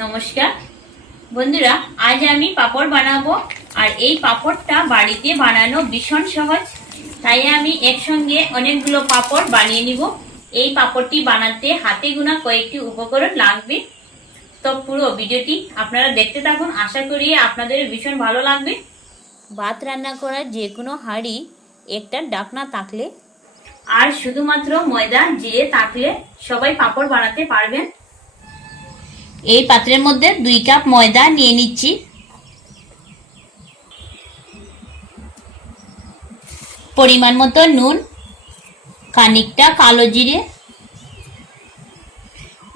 নমস্কার বন্ধুরা, আজ আমি পাপড় বানাবো। আর এই পাপড়টা বাড়িতে বানানো ভীষণ সহজ, তাই আমি একসঙ্গে অনেকগুলো পাপড় বানিয়ে নিব। এই পাপড়টি বানাতে হাতে গোনা কয়েকটি উপকরণ লাগবে। তো পুরো ভিডিওটি আপনারা দেখতে থাকুন, আশা করি আপনাদের ভীষণ ভালো লাগবে। ভাত রান্না করার যে কোনো হাঁড়ি একটা ঢাকনা থাকলে আর শুধুমাত্র ময়দা জিরে থাকলে সবাই পাপড় বানাতে পারবেন। এই পাত্রের মধ্যে 2 কাপ ময়দা নিয়ে নিচ্ছি। পরিমাণ মতো নুন, খানিকটা কালো জিরে,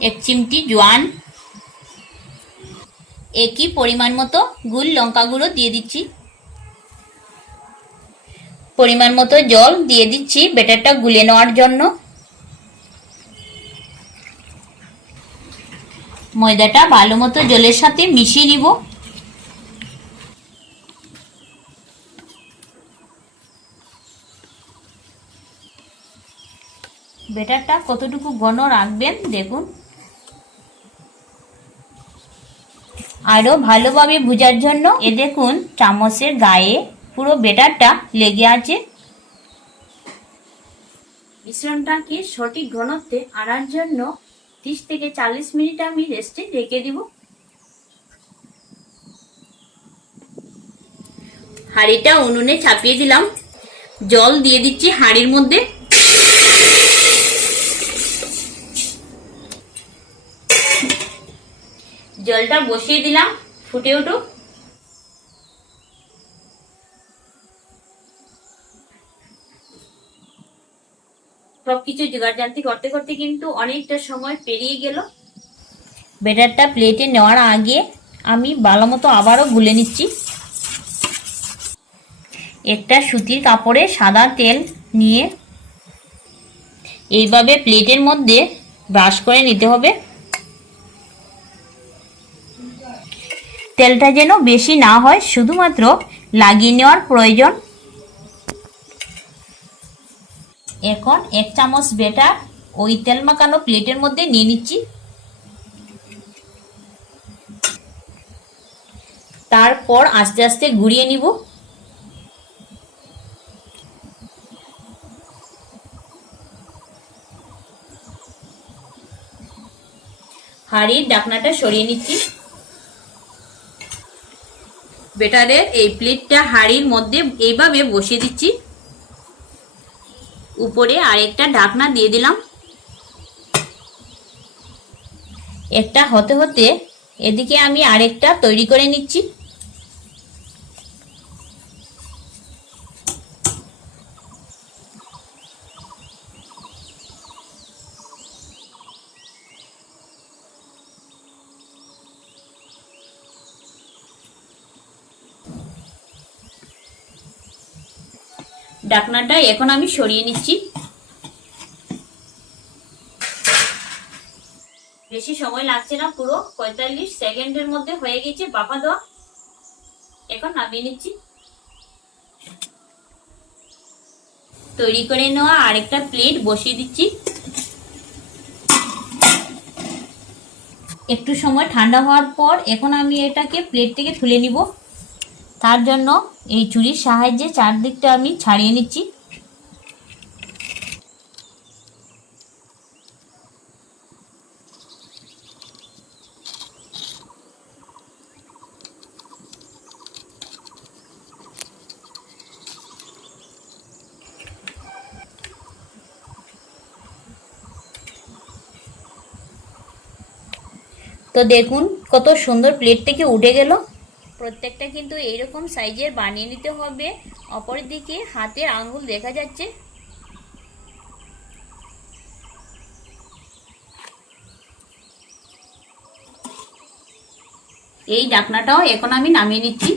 1 চিমটি জোয়ান, একই পরিমাণ মতো গুল লঙ্কা গুঁড়ো দিয়ে দিচ্ছি। পরিমাণ মতো জল দিয়ে দিচ্ছি ব্যাটারটা গুলে নেওয়ার জন্য। ময়দাটা ভালো মতো জলের সাথে মিশিয়ে নিব। ব্যাটারটা কতটুকু ঘন রাখবেন দেখুন। আরো ভালোভাবে ভুজার জন্য দেখুন চামচের গায়ে পুরো ব্যাটারটা লেগে আছে। মিশ্রণটাকে সঠিক ঘনত্বে আনার জন্য 30 থেকে 40 মিনিট আমি রেস্টে রেখে দিব। হাঁড়িটা উনুনে চাপিয়ে দিলাম, জল দিয়ে দিচ্ছি হাঁড়ির মধ্যে। জলটা বসিয়ে দিলাম, ফুটে উঠুক। সবকিছু জোগাড়জান্তি করতে করতে কিন্তু অনেকটা সময় পেরিয়ে গেল। ব্যাটারটা প্লেটে নেওয়ার আগে আমি ভালো মতো আবারও গুলে নিচ্ছি। একটা সুতির কাপড়ে সাদা তেল নিয়ে এইভাবে প্লেটের মধ্যে ব্রাশ করে নিতে হবে। তেলটা যেন বেশি না হয়, শুধুমাত্র লাগিয়ে নেওয়ার প্রয়োজন। এখন 1 চামচ ব্যাটার ওই তেল মাখানো প্লেটের মধ্যে নিয়ে নিচ্ছি। তারপর আস্তে আস্তে ঘুরিয়ে নিব। হাঁড়ির ঢাকনাটা সরিয়ে নিচ্ছি। ব্যাটারের এই প্লেটটা হাঁড়ির মধ্যে এইভাবে বসিয়ে দিচ্ছি। উপরে আরেকটা ঢাকনা দিয়ে দিলাম। একটা হতে হতে এদিকে আমি আরেকটা তৈরি করে নিচ্ছি। ঢাকনাটা এখন আমি সরিয়ে নিচ্ছি। বেশি সময় লাগছে না, পুরো 45 সেকেন্ডের মধ্যে হয়ে গেছে বাফা দেওয়া। এখন নামিয়ে নিচ্ছি। তৈরি করে নেওয়া আরেকটা প্লেট বসিয়ে দিচ্ছি। একটু সময় ঠান্ডা হওয়ার পর এখন আমি এটাকে প্লেট থেকে তুলে নিব। তার জন্য এই ছুরির সাহায্যে চারদিকটা আমি ছাড়িয়ে নিচ্ছি। তো দেখুন কত সুন্দর প্লেট থেকে উঠে গেল। প্রত্যেকটা কিন্তু এইরকম সাইজের বানিয়ে নিতে হবে। অপরদিকে হাতের আঙ্গুল দেখা যাচ্ছে। এই ঢাকনাটাও এখন আমি নামিয়ে নিচ্ছি।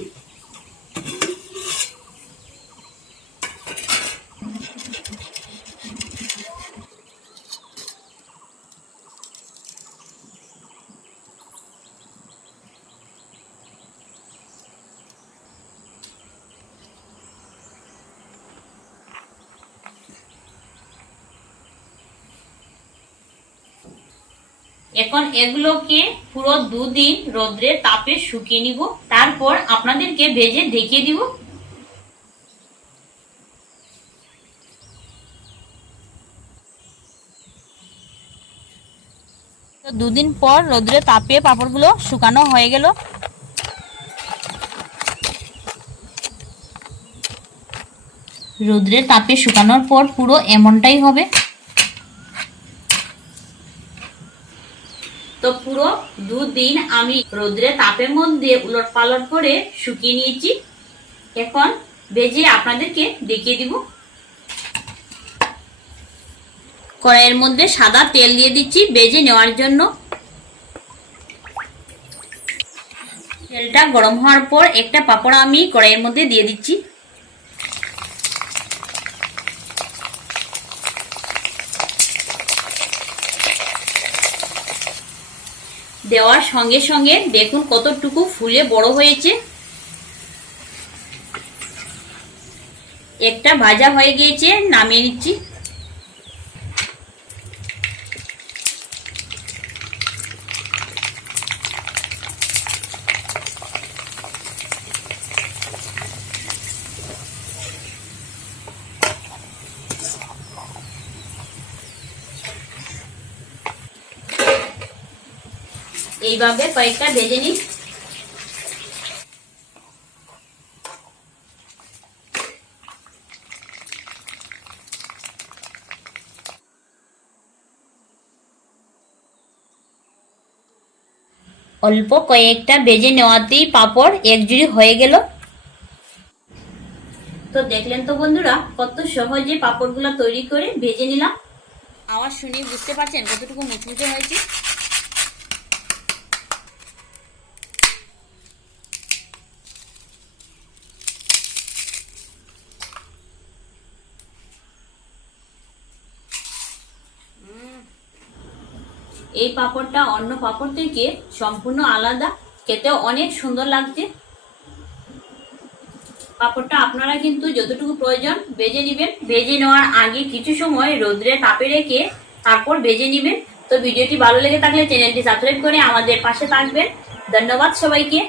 এখন এগুলোকে পুরো 2 দিন রোদ্রে তাপে শুকিয়ে নিব, তারপর আপনাদেরকে ভেজে দেখিয়ে দিব। তো 2 দিন পর রোদ্রে তাপে পাঁপড়গুলো শুকানো হয়ে গেল। রোদ্রে তাপে শুকানোর পর পুরো এমনটাই হবে। তো পুরো 2 দিন আমি রোদ্রে তাপের মধ্যে উলট পালট করে শুকিয়ে নিয়েছি। এখন ভেজে আপনাদেরকে দেখিয়ে দিব। কড়াইয়ের মধ্যে সাদা তেল দিয়ে দিচ্ছি ভেজে নেওয়ার জন্য। তেলটা গরম হওয়ার পর একটা পাঁপড় আমি কড়াইয়ের মধ্যে দিয়ে দিচ্ছি। দেওয়ার সঙ্গে সঙ্গে দেখুন কতটুকু ফুলে বড় হয়েছে। একটা ভাজা হয়ে গিয়েছে, নামিয়ে নিচ্ছি। এইভাবে কয়েকটা ভেজে নিই। অল্প কয়েকটা ভেজে নেওয়াতেই পাঁপড় একজুড়ি হয়ে গেল। তো দেখলেন তো বন্ধুরা, কত সহজে পাঁপড়গুলো তৈরি করে ভেজে নিলাম। আওয়াজ শুনে বুঝতে পারছেন কতটুকু মুচমুচে হয়েছে। এই পাঁপড়টা অন্য পাঁপড় থেকে সম্পূর্ণ আলাদা, খেতেও অনেক সুন্দর লাগছে। পাঁপড়টা আপনারা কিন্তু যতটুকু প্রয়োজন ভেজে নেবেন। ভেজে নেওয়ার আগে কিছু সময় রোদ্রে তাপে রেখে তারপর ভেজে নেবেন। তো ভিডিওটি ভালো লেগে থাকলে চ্যানেলটি সাবস্ক্রাইব করে আমাদের পাশে থাকবেন। ধন্যবাদ সবাইকে।